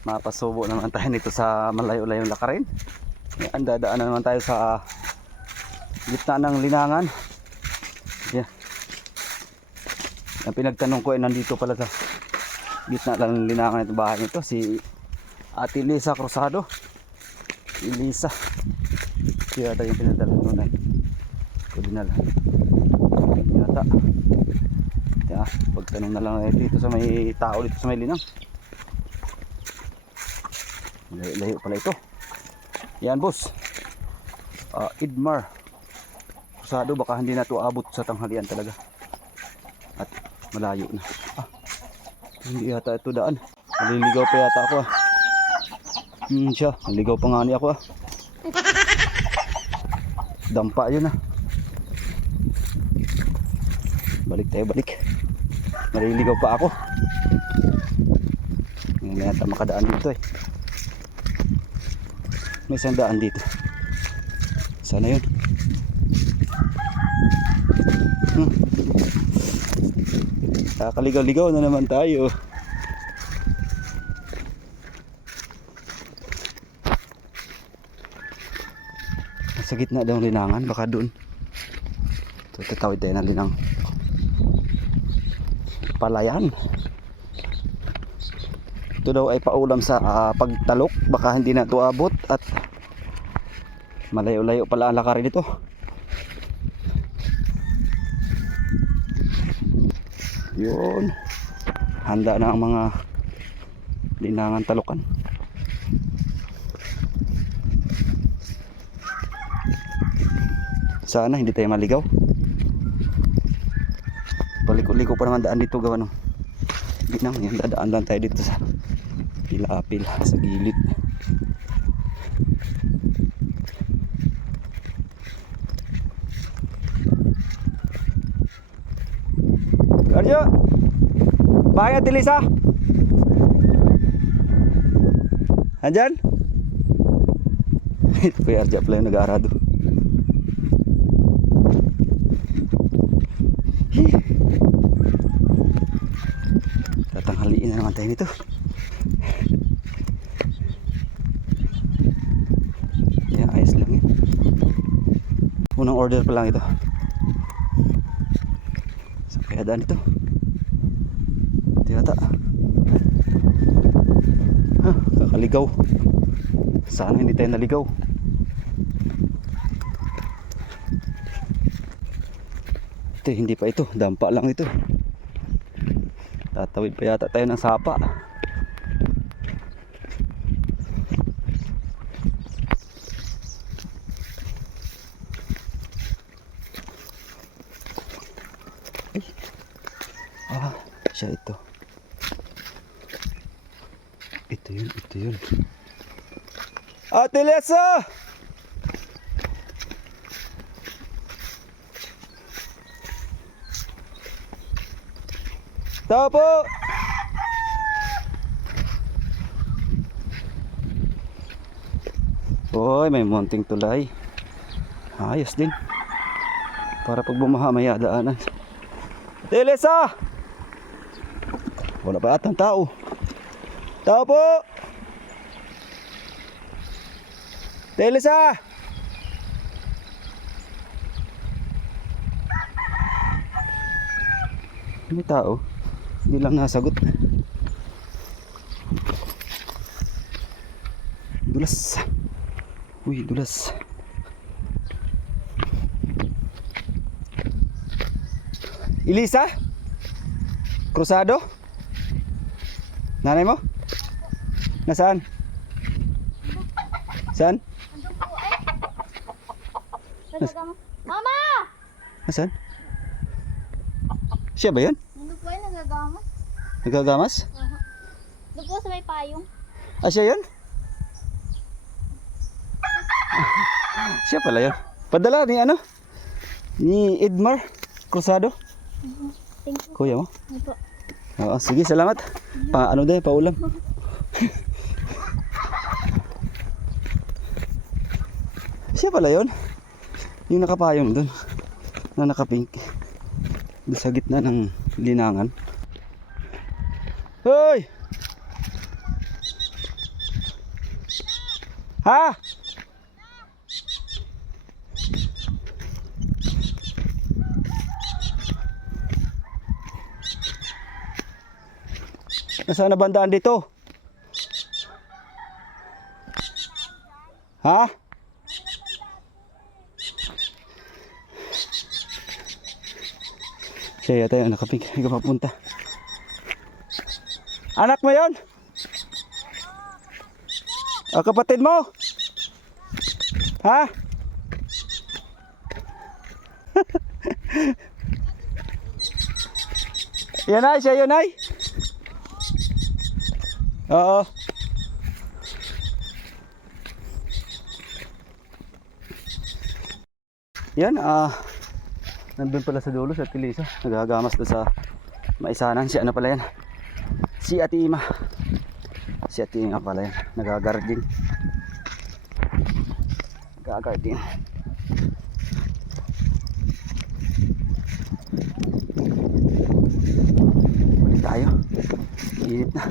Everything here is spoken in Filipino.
Mapasubo naman tayo nito sa malayo-layong lakarin. Yan, dadaan na naman tayo sa gitna ng linangan. Yan. Ang pinagtanong ko ay nandito pala sa gitna ng linangan itong bahay nito, si Ate Lisa Cruzado. Elisa. Kaya tayo yung pinadala noon ay dinala yata. Kaya pagtanong na lang dito sa may tao dito sa may linang. Layo pala ito. Yan boss, Idmar Cruzado. Baka hindi na ito abot sa tanghalian talaga at malayo na. Hindi yata ito daan. Naliligaw pa yata ako siya, naligaw pa nga ni ako dampa yun balik tayo, balik. Naliligaw pa ako. Hindi yata makadaan dito may isang daan dito. Sana yun. Kakaligaw-ligaw na naman tayo. Sa gitna daw ng linangan, baka doon. So tatawid tayo ng linang palayan. Ito daw ay paulam sa pagtalok. Baka hindi na ito abot at malayo-layo pala ang lakarin dito. Yun, handa na ang mga linangan talokan. Sana hindi tayo maligaw. Paliko-liko pa naman daan dito gawa no. Ginang yan, dadaan lang tayo dito sa pila-pila sa gilid. Arjo, bahay Ate Lisa. Andyan? Ito Kuya Arja pala yung nag-aarado. Tatanghaliin na naman tayo nito. Yeah, ayos lang yun. Unang order pa lang ito. So kaya daan ito. Ito yata. Kakaligaw. Sana hindi tayo naligaw. Ito hindi pa ito, dampa lang ito. Tatawid pa yata tayo ng sapa. Ay. Siya ito. Ito yun. Ate Lisa! Tao po! Hoy, may munting tulay. Ayos din. Para pag bumaha may daanan. Telesa! Wala pa atang tao. Tao po! Telesa! May tao. Hindi lang nasagot. Dulas. Uy, dulas. Elisa? Cruzado? Nanay mo? Nasaan? Saan? Mama! Nasaan? Siya ba yun? Ano po ay nagagamas? Nagagamas? Doon po sa may payong. Siya yun? Siya pala yun. Padala ni ano? Ni Idmar Cruzado. Thank you. Kuya mo? Ano po? Oo, sige, salamat. Ano din, paulam. Siya pala yun. Yung nakapayong dun. Na nakapink. Doon sa gitna ng linangan. Hoy! Ha? Nasaan na bandaan dito? Ha? Siya yata yung nakapig. Hindi ka mapunta. Anak mo yon? O kapatid mo? Ha? Yan ay, siya yun ay. Oo. Yan, nandun pala sa dulo, sa Tilisa. Nagagamas doon sa maisanan. Si ano pala yan? Si Ate Ima. Si Ate Ima pala yan. Nagagarding. Nagagarding. Balik tayo. Init na.